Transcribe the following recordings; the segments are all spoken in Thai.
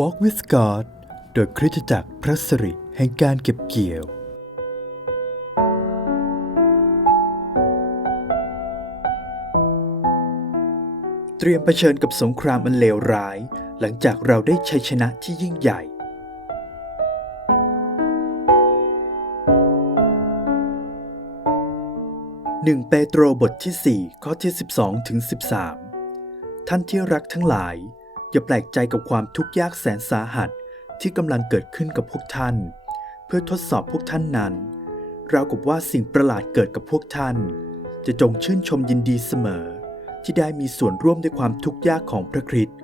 Walk with God โดยคริสตจักรพระสิริแห่งการเก็บเกี่ยว เตรียมเผชิญกับสงครามอันเลวร้าย หลังจากเราได้ชัยชนะที่ยิ่งใหญ่1เปโตรบทที่ 4 ข้อที่ 12ถึง13 ท่านที่รักทั้งหลาย อย่าแปลกใจกับความทุกข์ยากแสนสาหัสที่กำลังเกิดขึ้นกับพวกท่าน เพื่อทดสอบพวกท่านนั้น ราวกับว่าสิ่งประหลาดเกิดกับพวกท่าน จะจงชื่นชมยินดีเสมอ ที่ได้มีส่วนร่วมในความทุกข์ยากของพระคริสต์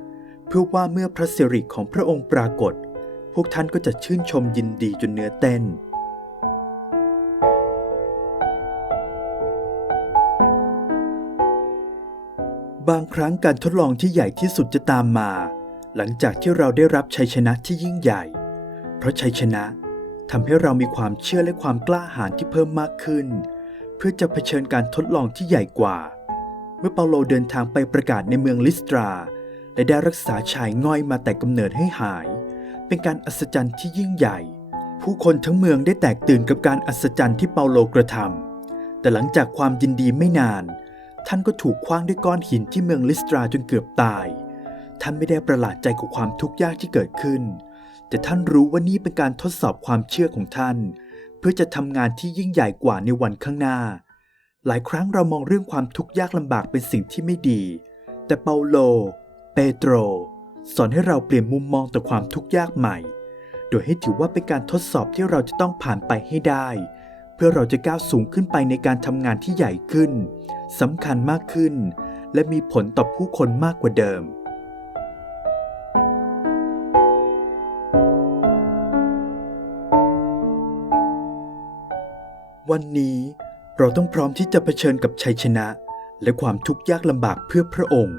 เพื่อว่าเมื่อพระสิริของพระองค์ปรากฏ พวกท่านก็จะชื่นชมยินดีจนเนื้อเต้น บางครั้งการทดลองที่ใหญ่ที่สุดจะตามมา หลังจากที่เราได้รับชัยชนะที่ยิ่งใหญ่ เพราะชัยชนะทำให้เรามีความเชื่อและความกล้าหาญที่เพิ่มมากขึ้น เพื่อจะเผชิญการทดลองที่ใหญ่กว่า เมื่อเปาโลเดินทางไปประกาศในเมืองลิสตรา และได้รักษาชายง่อยมาแต่กำเนิดให้หาย เป็นการอัศจรรย์ที่ยิ่งใหญ่ ผู้คนทั้งเมืองได้แตกตื่นกับการอัศจรรย์ที่เปาโลกระทำแต่หลังจากความยินดีไม่นาน ท่านก็ถูกคว้างด้วยก้อนหินที่เมืองลิสตราจนเกือบตาย ท่านไม่ได้ประหลาดใจกับความทุกข์ยากที่เกิดขึ้น แต่ท่านรู้ว่านี่เป็นการทดสอบความเชื่อของท่าน เพื่อจะทำงานที่ยิ่งใหญ่กว่าในวันข้างหน้า หลายครั้งเรามองเรื่องความทุกข์ยากลำบากเป็นสิ่งที่ไม่ดี แต่เปาโล เปโตร สอนให้เราเปลี่ยนมุมมองต่อความทุกข์ยากใหม่ โดยให้ถือว่าเป็นการทดสอบที่เราจะต้องผ่านไปให้ได้ พื่อเราจะก้าวสูงขึ้นไปในการทำงานที่ใหญ่ขึ้นสำคัญมากขึ้น และมีผลต่อผู้คนมากกว่าเดิม วันนี้เราต้องพร้อมที่จะเผชิญกับชัยชนะ และความทุกข์ยากลำบากเพื่อพระองค์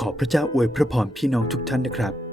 ขอพระเจ้าอวยพระพรพี่น้องทุกท่านนะครับ